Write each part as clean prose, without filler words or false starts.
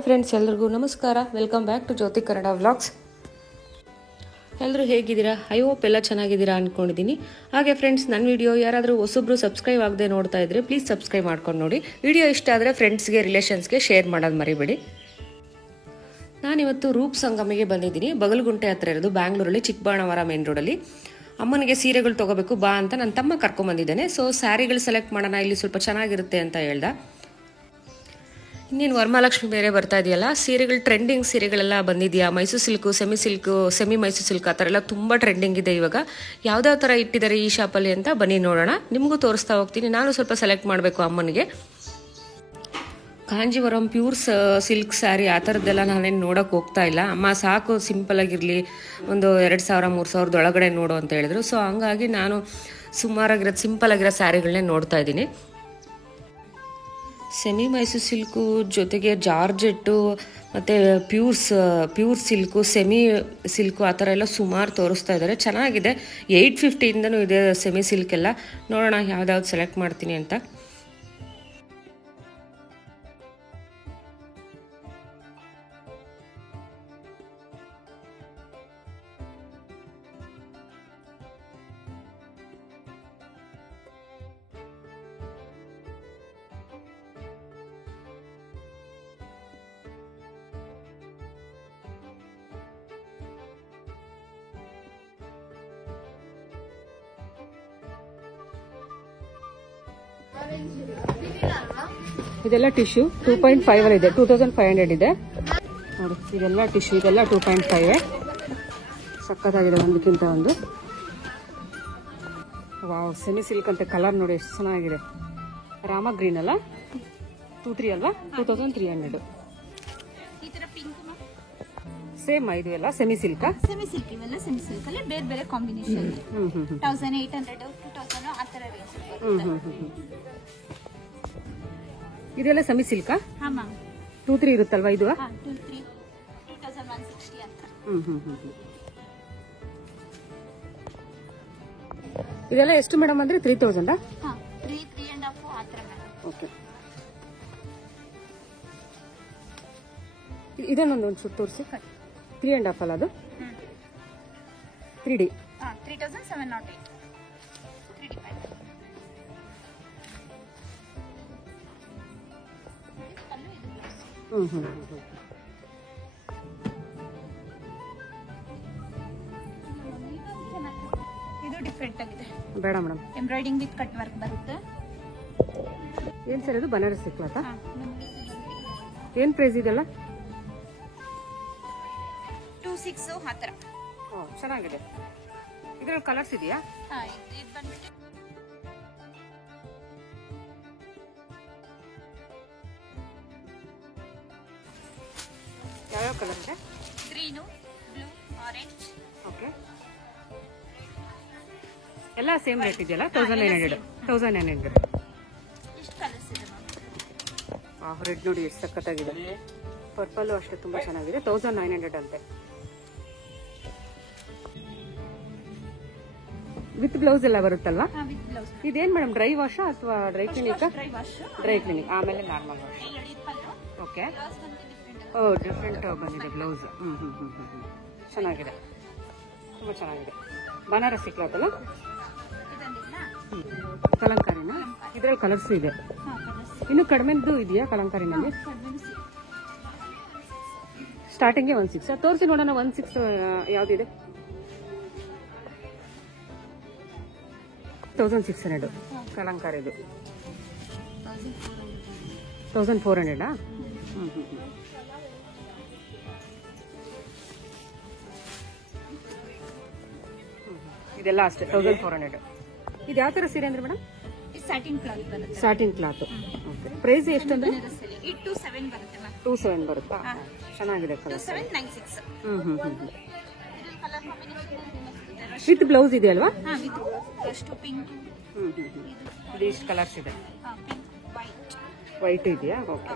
Hi friends, ಎಲ್ರಿಗೂ ನಮಸ್ಕಾರ. Welcome back to Jyoti Kannada vlogs. ಎಲ್ಲರೂ ಹೇಗಿದ್ದೀರಾ? ಐ ಹೋಪ್ ಎಲ್ಲ ಚೆನ್ನಾಗಿದ್ದೀರಾ ಅಂದ್ಕೊಂಡಿದ್ದೀನಿ. ಹಾಗೆ ಫ್ರೆಂಡ್ಸ್, ನನ್ನ ವಿಡಿಯೋ ಯಾರಾದರೂ ಹೊಸಬ್ರು ಸಬ್ಸ್ಕ್ರೈಬ್ ಆಗದೆ ನೋಡ್ತಾ ಇದ್ರೆ ಪ್ಲೀಸ್ ಸಬ್ಸ್ಕ್ರೈಬ್ ಮಾಡ್ಕೊಂಡು ನೋಡಿ. ವಿಡಿಯೋ ಇಷ್ಟ ಆದರೆ ಫ್ರೆಂಡ್ಸ್ಗೆ, ರಿಲೇಷನ್ಸ್ಗೆ ಶೇರ್ ಮಾಡೋದು ಮರಿಬೇಡಿ. ನಾನಿವತ್ತು ರೂಪ್ ಸಂಗಮಿಗೆ ಬಂದಿದ್ದೀನಿ. ಬಗಲಗುಂಟೆ ಹತ್ರ ಇರೋದು, ಬ್ಯಾಂಗ್ಳೂರಲ್ಲಿ ಚಿಕ್ಕಬಾಣವರ ಮೇನ್ ರೋಡಲ್ಲಿ. ಅಮ್ಮನಿಗೆ ಸೀರೆಗಳು ತೊಗೋಬೇಕು ಬಾ ಅಂತ ನನ್ನ ತಮ್ಮ ಕರ್ಕೊಂಬಂದಿದ್ದಾನೆ. ಸೊ ಸ್ಯಾರಿಗಳು ಸೆಲೆಕ್ಟ್ ಮಾಡೋಣ, ಇಲ್ಲಿ ಸ್ವಲ್ಪ ಚೆನ್ನಾಗಿರುತ್ತೆ ಅಂತ ಹೇಳ್ದ. ಇನ್ನೇನು ವರಮಹಾಲಕ್ಷ್ಮಿ ಬೇರೆ ಬರ್ತಾ ಇದೆಯಲ್ಲ, ಸೀರೆಗಳು ಟ್ರೆಂಡಿಂಗ್ ಸೀರೆಗಳೆಲ್ಲ ಬಂದಿದೆಯಾ. Mysuru silk, semi Mysore silk ಆ ಥರ ಎಲ್ಲ ತುಂಬ ಟ್ರೆಂಡಿಂಗ್ ಇದೆ ಇವಾಗ. ಯಾವ್ದಾವ ಥರ ಇಟ್ಟಿದ್ದಾರೆ ಈ ಶಾಪಲ್ಲಿ ಅಂತ ಬನ್ನಿ ನೋಡೋಣ. ನಿಮಗೂ ತೋರಿಸ್ತಾ ಹೋಗ್ತೀನಿ. ನಾನು ಸ್ವಲ್ಪ ಸೆಲೆಕ್ಟ್ ಮಾಡಬೇಕು ಅಮ್ಮನಿಗೆ. ಕಾಂಜೀವರಂ ಪ್ಯೂರ್ ಸಿಲ್ಕ್ ಸ್ಯಾರಿ ಆ ಥರದ್ದೆಲ್ಲ ನಾನೇನು ನೋಡೋಕೆ ಹೋಗ್ತಾ ಇಲ್ಲ. ಅಮ್ಮ ಸಾಕು ಸಿಂಪಲ್ ಆಗಿರಲಿ, ಒಂದು 2000-3000 ಒಳಗಡೆ ನೋಡು ಅಂತ ಹೇಳಿದ್ರು. ಸೊ ಹಂಗಾಗಿ ನಾನು ಸುಮಾರಾಗಿರೋದು ಸಿಂಪಲ್ ಆಗಿರೋ ಸ್ಯಾರಿಗಳನ್ನೇ ನೋಡ್ತಾ ಇದ್ದೀನಿ. ಸೆಮಿ ಮೈಸೂರು ಸಿಲ್ಕು ಜೊತೆಗೆ ಜಾರ್ಜೆಟ್ಟು ಮತ್ತು ಪ್ಯೂರ್ ಸಿಲ್ಕು, ಸೆಮಿ ಸಿಲ್ಕು ಆ ಥರ ಎಲ್ಲ ಸುಮಾರು ತೋರಿಸ್ತಾ ಇದ್ದಾರೆ. ಚೆನ್ನಾಗಿದೆ. 850ಇಂದನೂ ಇದೆ ಸೆಮಿ ಸಿಲ್ಕ್ ಎಲ್ಲ. ನೋಡೋಣ ಯಾವ್ದಾವ್ದು ಸೆಲೆಕ್ಟ್ ಮಾಡ್ತೀನಿ ಅಂತ. ಇದೆಲ್ಲ ಟಿಶ್ಯೂ 2.5 ಇದೆ, 2500 ಇದೆ ನೋಡಿ. ಇದೆಲ್ಲ ಟಿಶ್ಯೂ, ಇದೆಲ್ಲ 2.5. ಸಕ್ಕತ್ತಾಗಿದೆ ಒಂದಕ್ಕಿಂತ ಒಂದು. ವಾವ್, ಸೆಮಿ ಸಿಲ್ಕ್ ಅಂತ ಕಲರ್ ನೋಡಿ ಎಷ್ಟು ಚೆನ್ನಾಗಿದೆ. ರಾಮ ಗ್ರೀನ್ ಅಲ್ಲ, 23 ಅಲ್ವಾ, 2300. ಸೇಮ್ ಇದು ಎಲ್ಲ ಸೆಮಿ ಸಿಲ್ಕ್. ಸೆಮಿ ಸಿಲ್ಕ್ ಇವೆಲ್ಲ ಸೆಮಿ ಸಿಲ್ಕ್ ಅಲ್ಲಿ ಬೇರೆ ಬೇರೆ ಕಾಂಬಿನೇಷನ್. 1800 2000 ಆ ತರ ರೇಂಜ್. ಇದೆಲ್ಲ ಸೆಮಿ ಸಿಲ್ಕ್. ಹಾ ಮ್ಯಾಮ್, 23 ಇರುತ್ತಲ್ವಾ ಇದು? 2160 ಅಂತ. ಇದೆಲ್ಲ ಎಷ್ಟು ಮೇಡಮ್ ಅಂದ್ರೆ 3000? ಹಾ, 3.5 ಆ ತರ ಮೇಡಮ್. ಓಕೆ, ಇದನ್ನೊಂದು ಒಂಚೂರು ತೋರಿಸಿ. 3.5 ಅಲ್ಲ ಅದು? 3D. 3708. 3D ಇದು ಡಿಫ್ರೆಂಟ್ ಆಗಿದೆ. ಬೇಡ madam. Embroidering with cut work ಬರುತ್ತೆ. ಏನ್ ಸರ್ ಇದು? ಬನಾರಸಿ ಕ್ಲಾತ್. ಏನ್ ಪ್ರೈಸ್ ಇದೆಲ್ಲ? 26 ಆ ತರ. ಚೆನ್ನಾಗಿದೆ. ಇದ್ರಲ್ಲಿ ಕಲರ್ಸ್ ಇದೆಯಾ? ಇದು ಬಂದ್ಬಿಟ್ಟು ಯಾವ್ಯಾವ ಕಲರ್ ಇದೆ? Green, blue, orange. ಓಕೆ, ಎಲ್ಲ ಸೇಮ್ ರೇಟ್ ಇದೆಯಲ್ಲ? 1900. ಇಷ್ಟು ಕಲರ್ಸ್ ಇದೆ ಮ್ಯಾಮ್. ರೆಡ್ ನೋಡಿ ಎಷ್ಟು ಸಖತ್ತಾಗಿದೆ. ಪರ್ಪಲ್ ಅಷ್ಟೇ ತುಂಬಾ ಚೆನ್ನಾಗಿದೆ. 1900 ಅಂತೆ. ವಿತ್ ಬ್ಲೌಸ್ ಎಲ್ಲ ಬರುತ್ತಲ್ವಾ? With blouse. ಇದೇನ್ ಮೇಡಮ್, ಡ್ರೈ ವಾಶ್ ಅಥವಾ dry cleaning? Dry wash. Dry cleaning, ಆಮೇಲೆ ನಾರ್ಮಲ್ ವಾಶ್. ಓಕೆ. ಡಿಫ್ರೆಂಟ್ ಬಂದಿದೆ ಬ್ಲೌಸ್. ಚೆನ್ನಾಗಿದೆ, ತುಂಬಾ ಚೆನ್ನಾಗಿದೆ. ಬನಾರಸಿ ಕ್ಲಾತ್ ಅಲ್ಲ? ಕಲಂಕಾರಿನ? ಇದ್ರಲ್ಲಿ ಕಲರ್ಸ್ ಇದೆ. ಇನ್ನು ಕಡಿಮೆದು ಇದೆಯಾ ಕಲಂಕಾರಿನಲ್ಲಿ? ಸ್ಟಾರ್ಟಿಂಗ್ಗೆ 16 ತೋರಿಸಿ ನೋಡೋಣ. 16 ಯಾವ್ದಿದೆ? 1600 ಕಲಂಕಾರಿದು. 1400. ಇದೆಲ್ಲ ಅಷ್ಟೇ 1400. ಇದು ಯಾವ ತರ ಸೀರೆ ಅಂದ್ರೆ ಮೇಡಮ್? ಸ್ಯಾಟಿನ್ ಕ್ಲಾತ್ ಬರುತ್ತೆ. Satin cloth. ಪ್ರೈಸ್ ಎಷ್ಟು ಅಂದ್ರೆ? 27 ಬರುತ್ತೆ ಮ್ಯಾಮ್. 27 ಬರುತ್ತಾ? ಚೆನ್ನಾಗಿದೆ colour. 2796. Colour combination with blouse ಇದೆ ಅಲ್ವಾ? With first pink. ಇದು ಇಷ್ಟು ಕಲರ್ಸ್ ಇದೆ. ಪಿಂಕ್, ವೈಟ್ ಇದೆಯಾ? ಓಕೆ.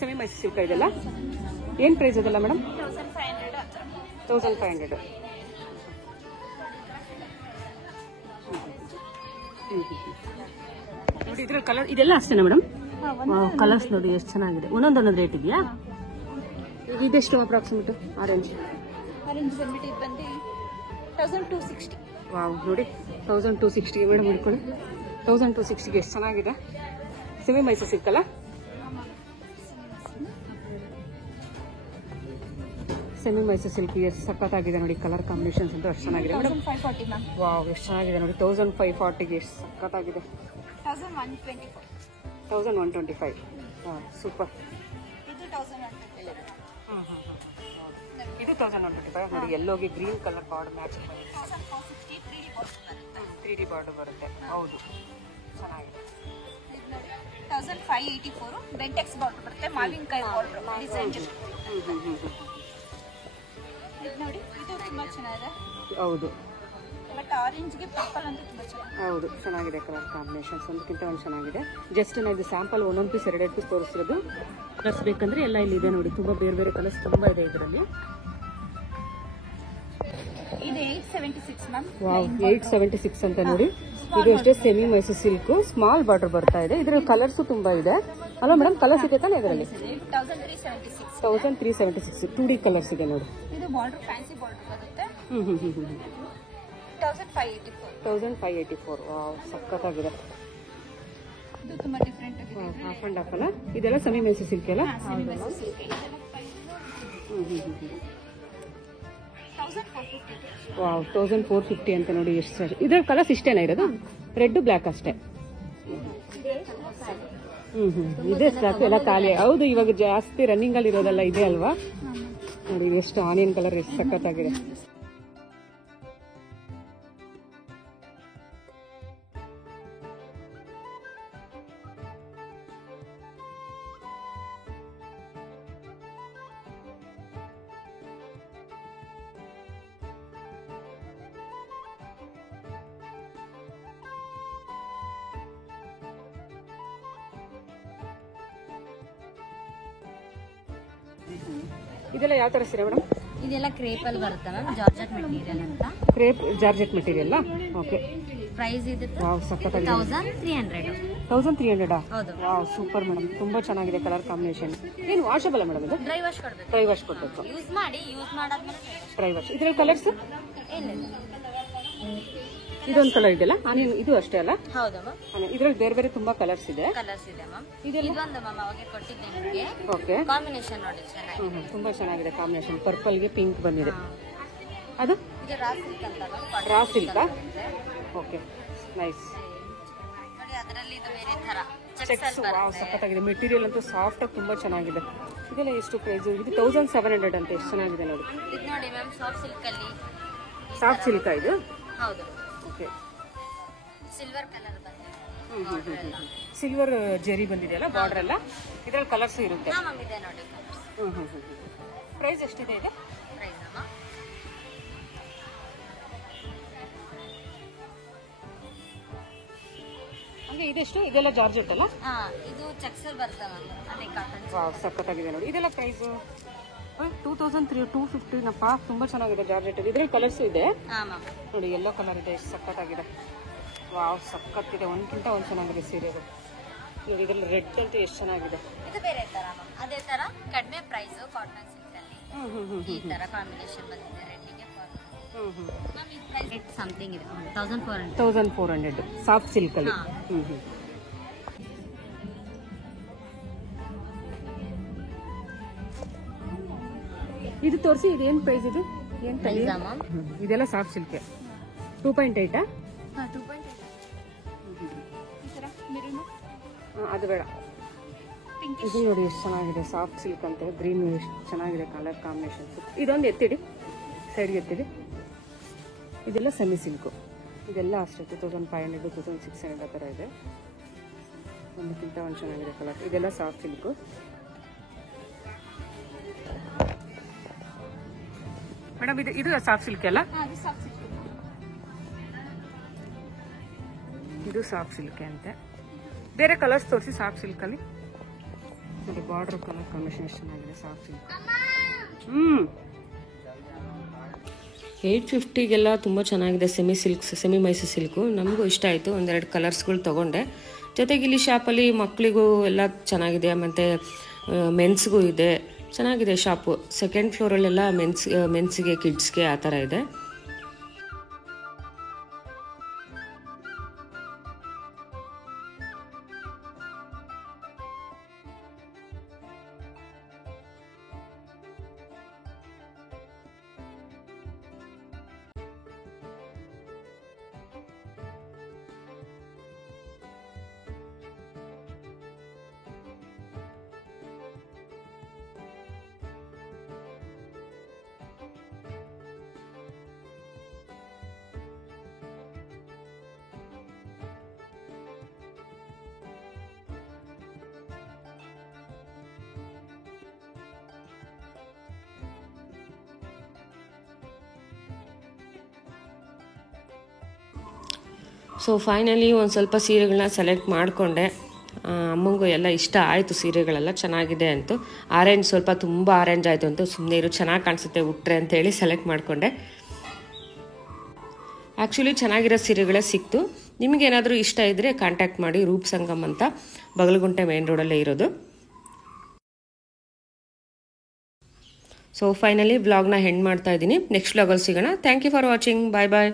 ಸೆಮಿ ಮೈಸೂರು ಸಿಲ್ಕ್ ಇದೆಲ್ಲ ಏನ್ ಪ್ರೈಸ್ ಇದೆಲ್ಲ ಮೇಡಮ್? 1500. ನೋಡಿ ಇದ್ರ ಕಲರ್ ಇದೆಲ್ಲ ಅಷ್ಟೇನಾ ಮೇಡಮ್? ಕಲರ್ಸ್ ನೋಡಿ ಎಷ್ಟು ಚೆನ್ನಾಗಿದೆ. ಒಂದೊಂದೊಂದೊಂದು ರೇಟ್ ಇದೆಯಾ? ಇದೆಷ್ಟು ಅಪ್ರಾಕ್ಸಿಮೇಟ್ ಆರೆಂಜ್? ಆರೆಂಜ್ ಬಂದ್ಬಿಟ್ಟು ಇದು ಬಂದು 1260. ವಾವ್ ನೋಡಿ 1260 ಮೇಡಮ್ ಹಿಡ್ಕೊಳ್ಳಿ. 1260ಗೆ ಎಷ್ಟು ಚೆನ್ನಾಗಿದೆ. ಸೆಮಿ ಮೈಸೂರು ಸಿಲ್ಕಲ್ಲ? ಸೆಮಿ ಮೈಸೂರು ಸಿಲ್ಕ್ ಎಷ್ಟು ಸಖತ್ತಾಗಿದೆ ನೋಡಿ. ಕಲರ್ ಕಾಂಬಿನೇಷನ್ಸ್ ಅಂತೂ ಅಷ್ಟು ಚೆನ್ನಾಗಿದೆ ಮೇಡಮ್. 1540 ಮ್ಯಾಮ್. ವಾವ್ ಎಷ್ಟು ಚೆನ್ನಾಗಿದೆ ನೋಡಿ. 1540ಗೆ ಎಷ್ಟು ಸಖತ್ತಾಗಿದೆ. 1124. 1125. ಹಾಂ ಸೂಪರ್. ಇದು 1125. ಇದು 1125 ನೋಡಿ. ಎಲ್ಲೋಗೆ green colour border match. 1460 3D border ಬರುತ್ತೆ. ಹೌದು ಚೆನ್ನಾಗಿದೆ. 1584 ಬೆಂಟೆಕ್ಸ್ ಬಾರ್ಡರ್ ಬರುತ್ತೆ. ಮಾವಿನಕಾಯಿ ಬಾರ್ಡರ್ ಡಿಸೈನ್. ಇದು ನೋಡಿ, ಇದು ತುಂಬಾ ಚೆನ್ನಾಗಿದೆ. ಹೌದು ಬಟ್ ಆರೆಂಜ್ಗೆ ಪರ್ಪಲ್ ಅಂತ ತುಂಬಾ ಚೆನ್ನಾಗಿದೆ. ಹೌದು ಚೆನ್ನಾಗಿದೆ. ಕಲರ್ ಕಾಂಬಿನೇಷನ್ಸ್ ಒಂದಕ್ಕಿಂತ ಒಂದು ಚೆನ್ನಾಗಿದೆ. ಜಸ್ಟ್ ನಾನು ಇದು ಸ್ಯಾಂಪಲ್ ಒಂದೊಂದು ಪೀಸ್ 2 ಪೀಸ್ ತೋರಿಸಿರೋದು. ಕಲರ್ಸ್ ಬೇಕಂದ್ರೆ ಎಲ್ಲ ಇಲ್ಲಿ ಇದೆ ನೋಡಿ. ತುಂಬ ಬೇರೆ ಬೇರೆ ಕಲರ್ಸ್ ತುಂಬ ಇದೆ ಇದರಲ್ಲಿ. ಇದು 876 ಮ್ಯಾಮ್. ವಾವ್ 876 ಅಂತ ನೋಡಿ. ಇದು ಅಷ್ಟೇ semi Mysore silk small border ಬರ್ತಾ ಇದೆ. ಇದರಲ್ಲಿ ಕಲರ್ಸ್ ತುಂಬಾ ಇದೆ ಅಲ್ಲ ಮೇಡಮ್? ಕಲರ್ಸ್ ಇದೆ ತಾನೆ ಇದರಲ್ಲಿ? 1376. 1376 2D ಕಲರ್ಸ್ ಇದೆ ನೋಡಿ. ಇದು ಬಾರ್ಡರ್ ಫ್ಯಾನ್ಸಿ ಬಾರ್ಡರ್ ಬರುತ್ತೆ. 1584. 1584. ವಾವ್ ಸಖತ್ತಾಗಿದೆ. ಇದು ತುಂಬಾ ಡಿಫರೆಂಟ್ ಆಗಿದೆ. ಹಾಫ್ ಅಂಡ್ ಹಾಫ್ ಅಲ್ಲ? ಇದೆಲ್ಲ ಸೆಮಿ ಮೈಸೂರು ಸಿಲ್ಕ್ ಅಲ್ಲ? 1450. ವಾವ್ 1450 ಅಂತ ನೋಡಿ. ಎಷ್ಟು ಇದ್ರ ಕಲರ್ಸ್ ಇಷ್ಟೇನಾ ಇರೋದು? ರೆಡ್ ಬ್ಲ್ಯಾಕ್ ಅಷ್ಟೇ. ಇದೇ ಸಾಕು ಎಲ್ಲ ಖಾಲಿ. ಹೌದು ಇವಾಗ ಜಾಸ್ತಿ ರನ್ನಿಂಗ್ ಅಲ್ಲಿ ಇರೋದಲ್ಲ ಇದೆ ಅಲ್ವಾ? ನೋಡಿ ಎಷ್ಟು ಆನಿಯನ್ ಕಲರ್ ಎಷ್ಟು ಸಖತ್ತಾಗಿದೆ. ಇದೆಲ್ಲ ಯಾವ ತರ ಸೀರೆ ಮೇಡಮ್? ಇದೆಲ್ಲ ಕ್ರೇಪ್ ಅಲ್ಲಿ ಬರುತ್ತೆ ಮ್ಯಾಮ್. ಜಾರ್ಜೆಟ್ ಮೆಟೀರಿಯಲ್ ಅಂತ. Crepe georgette material. Okay. Price ಇದು ವಾವ್ ಸಖತ್ತಾಗಿದೆ. 1300. 1300 ಹೌದು. Wow super madam. ತುಂಬಾ ಚೆನ್ನಾಗಿದೆ ಕಲರ್ ಕಾಂಬಿನೇಷನ್. ಏನು ವಾಷಬಲ್ ಮೇಡಮ್ ಇದು? ಡ್ರೈ ವಾಶ್ ಕೊಡ್ಬೇಕು. ಡ್ರೈ ವಾಶ್ ಕೊಡ್ಬೇಕು. ಯೂಸ್ ಮಾಡಿ ಯೂಸ್ ಮಾಡಾದ್ಮೇಲೆ ಡ್ರೈ ವಾಶ್. ಇದ್ರಲ್ಲಿ ಕಲರ್ಸ್ ಇಲ್ಲ. ಇದೊಂದು ಕಲರ್ ಇದೆಯಲ್ಲ ಆನಿಯನ್, ಇದು ಅಷ್ಟೇ ಅಲ್ಲ? ಹೌದು ಮ್ಯಾಮ್. ಇದ್ರಲ್ಲಿ ಬೇರೆ ಬೇರೆ ತುಂಬಾ ಕಲರ್ಸ್ ಇದೆ. ಕಲರ್ಸ್ ಇದೆ ಮ್ಯಾಮ್. ಇದೊಂದು ಮ್ಯಾಮ್ ಅವಾಗೆ ಕೊಟ್ಟಿದ್ದೆ ನಿಮಗೆ. ಓಕೆ. ಕಾಂಬಿನೇಷನ್ ನೋಡಿ ಚೆನ್ನಾಗಿ. ತುಂಬಾ ಚೆನ್ನಾಗಿದೆ ಕಾಂಬಿನೇಷನ್. ಪರ್ಪಲ್ ಗೆ ಪಿಂಕ್ ಬಂದಿದೆ. ಅದು ಇದು ರಾ ಸಿಲ್ಕ್ ಅಂತ ma'am. Raw silk. Okay nice. ನೋಡಿ ಅದರಲ್ಲಿ ಇದು ಬೇರೆ ತರ ಚೆಕ್ಸ್. ವಾವ್ ಸಖತ್ತಾಗಿದೆ. ಮೆಟೀರಿಯಲ್ ಅಂತೂ ಸಾಫ್ಟ್ ಆಗಿ ತುಂಬಾ ಚೆನ್ನಾಗಿದೆ. ಇದೆಲ್ಲ ಎಷ್ಟು ಪ್ರೈಸ್? ಇದು 1700 ಅಂತ. ಎಷ್ಟು ಚೆನ್ನಾಗಿದೆ ನೋಡಿ. ಇದು ನೋಡಿ ಮ್ಯಾಮ್ ಸಾಫ್ಟ್ ಸಿಲ್ಕ್ ಅಲ್ಲಿ. ಸಾಫ್ಟ್ ಸಿಲ್ಕ್ ಇದು? ಹೌದು. ಓಕೆ. ಸಿಲ್ವರ್ ಕಲರ್ ಬಂದಿದೆ. ಸಿಲ್ವರ್ ಜೆರಿ ಬಂದಿದೆಯಲ್ಲ ಬಾರ್ಡರ್ ಎಲ್ಲ. ಇದ್ರಲ್ಲಿ ಕಲರ್ಸ್ ಇರುತ್ತೆ. ಹಾ ಮ್ಯಾಮ್ ಇದೆ ನೋಡಿ ಕಲರ್ಸ್. ಪ್ರೈಸ್ ಎಷ್ಟಿದೆ ಇದು? ಪ್ರೈಸ್ ಮ್ಯಾಮ್ ಅಂದ್ರೆ ಇದೆಷ್ಟು? ಇದೆಲ್ಲ ಜಾರ್ಜೆಟ್ ಅಲ್ಲ? ಹಾ ಇದು ಚೆಕ್ಸಲ್ ಬರುತ್ತೆ ಮ್ಯಾಮ್. ಅದೇ ಕಾಟನ್. ವಾವ್ ಸಖತ್ತಾಗಿದೆ ನೋಡಿ. ಇದೆಲ್ಲ ಪ್ರೈಸ್ 250 ನಪ್ಪ. ತುಂಬಾ ಚೆನ್ನಾಗಿದೆ ಜಾರ್ಜೆಟ್. ಇದ್ರಲ್ಲಿ ಕಲರ್ಸ್ ಇದೆ ಹಾ ಮ್ಯಾಮ್. ನೋಡಿ ಯೆಲ್ಲೋ ಕಲರ್ ಇದೆ. ಎಷ್ಟು ಸಖತ್ತಾಗಿದೆ. ವಾವ್ ಸಖತ್ತಿದೆ. ಒಂದ್ಕಿಂತ ಒಂದು ಚೆನ್ನಾಗಿದೆ ಸೀರೆಗಳು. ನೋಡಿ ಇದ್ರಲ್ಲಿ ರೆಡ್ ಅಂತೂ ಎಷ್ಟು ಚೆನ್ನಾಗಿದೆ. ಇದು ಬೇರೆ ತರ ಮ್ಯಾಮ್. ಅದೇ ತರ ಕಡಿಮೆ ಪ್ರೈಸ್ ಕಾಟನ್ ಸಿಲ್ಕ್ ಅಲ್ಲಿ ಈ ತರ ಕಾಂಬಿನೇಷನ್ ಬಂದಿದೆ. ರೆಡ್ಡಿಗೆ ಮ್ಯಾಮ್ ಈ ಪ್ರೈಸ್ ಸಮಥಿಂಗ್ ಇದೆ 1400. 1400 ಸಾಫ್ಟ್ ಸಿಲ್ಕ್ ಅಲ್ಲಿ. ಇದು ತೋರಿಸಿ. ಇದೇನು ಪ್ರೈಸ್? ಇದು ಏನು ಪ್ರೈಸ್ ಮ್ಯಾಮ್? ಇದೆಲ್ಲ ಸಾಫ್ಟ್ ಸಿಲ್ಕ್ 2.8. ಹಾ 2.8. ಅದು ಬೇಡ. ಇದು ನೋಡಿ ಎಷ್ಟು ಚೆನ್ನಾಗಿದೆ. ಸಾಫ್ಟ್ ಸಿಲ್ಕ್ ಅಂತ ಗ್ರೀನ್ ಎಷ್ಟು ಚೆನ್ನಾಗಿದೆ ಕಲರ್ ಕಾಂಬಿನೇಷನ್ಸ್. ಇದೊಂದು ಎತ್ತಿಡಿ, ಸೈಡ್ಗೆ ಎತ್ತಿಡಿ. ಇದೆಲ್ಲ ಸೆಮಿ ಸಿಲ್ಕು. ಇದೆಲ್ಲ ಅಷ್ಟೇ 2500 2600 ಆ ಥರ ಇದೆ. ಒಂದಕ್ಕಿಂತ ಒಂದು ಚೆನ್ನಾಗಿದೆ ಕಲರ್. ಇದೆಲ್ಲ ಸಾಫ್ಟ್ ಸಿಲ್ಕು. ಮೇಡಮ್ ಇದು ಸಾಫ್ಟ್ ಸಿಲ್ಕ್ ಅಲ್ಲ? ಇದು ಸಾಫ್ಟ್ ಸಿಲ್ಕ್ ಅಂತೆ. ಬೇರೆ ಕಲರ್ಸ್ ತೋರಿಸಿ ಸಾಫ್ಟ್ ಸಿಲ್ಕ್ ಅಲ್ಲಿ. ನೋಡಿ ಬಾರ್ಡರ್ ಕಲರ್ ಕಾಂಬಿನೇಷನ್ ಎಷ್ಟು ಚೆನ್ನಾಗಿದೆ ಸಾಫ್ಟ್ ಸಿಲ್ಕ್. 850ಗೆಲ್ಲ ತುಂಬ ಚೆನ್ನಾಗಿದೆ semi silks, semi Mysuru silk. ನಮಗೂ ಇಷ್ಟ ಆಯಿತು. ಒಂದೆರಡು ಕಲರ್ಸ್ಗಳು ತೊಗೊಂಡೆ. ಜೊತೆಗೆ ಇಲ್ಲಿ ಶಾಪಲ್ಲಿ ಮಕ್ಕಳಿಗೂ ಎಲ್ಲ ಚೆನ್ನಾಗಿದೆ, ಮತ್ತು ಮೆನ್ಸ್ಗೂ ಇದೆ, ಚೆನ್ನಾಗಿದೆ ಶಾಪು. ಸೆಕೆಂಡ್ ಫ್ಲೋರಲ್ಲೆಲ್ಲ ಮೆನ್ಸ್ಗೆ ಕಿಡ್ಸ್ಗೆ ಆ ಥರ ಇದೆ. ಸೊ ಫೈನಲಿ ಒಂದು ಸ್ವಲ್ಪ ಸೀರೆಗಳನ್ನ ಸೆಲೆಕ್ಟ್ ಮಾಡಿಕೊಂಡೆ. ಅಮ್ಮಂಗೂ ಎಲ್ಲ ಇಷ್ಟ ಆಯಿತು, ಸೀರೆಗಳೆಲ್ಲ ಚೆನ್ನಾಗಿದೆ ಅಂತು. ಆರೆಂಜ್ ಸ್ವಲ್ಪ ತುಂಬ ಆರೆಂಜ್ ಆಯಿತು ಅಂತು, ಸುಮ್ಮನೆ ಇರು ಚೆನ್ನಾಗಿ ಕಾಣಿಸುತ್ತೆ ಉಟ್ರೆ ಅಂತೇಳಿ ಸೆಲೆಕ್ಟ್ ಮಾಡಿಕೊಂಡೆ. ಆ್ಯಕ್ಚುಲಿ ಚೆನ್ನಾಗಿರೋ ಸೀರೆಗಳೇ ಸಿಕ್ತು. ನಿಮಗೇನಾದರೂ ಇಷ್ಟ ಇದ್ದರೆ ಕಾಂಟ್ಯಾಕ್ಟ್ ಮಾಡಿ. ರೂಪ್ ಸಂಗಮ್ ಅಂತ ಬಗಲಗುಂಟೆ ಮೇನ್ ರೋಡಲ್ಲೇ ಇರೋದು. ಸೊ ಫೈನಲಿ ವ್ಲಾಗ್ನ ಎಂಡ್ ಮಾಡ್ತಾ ಇದ್ದೀನಿ. ನೆಕ್ಸ್ಟ್ ವ್ಲಾಗಲ್ಲಿ ಸಿಗೋಣ. Thank you for watching. Bye bye.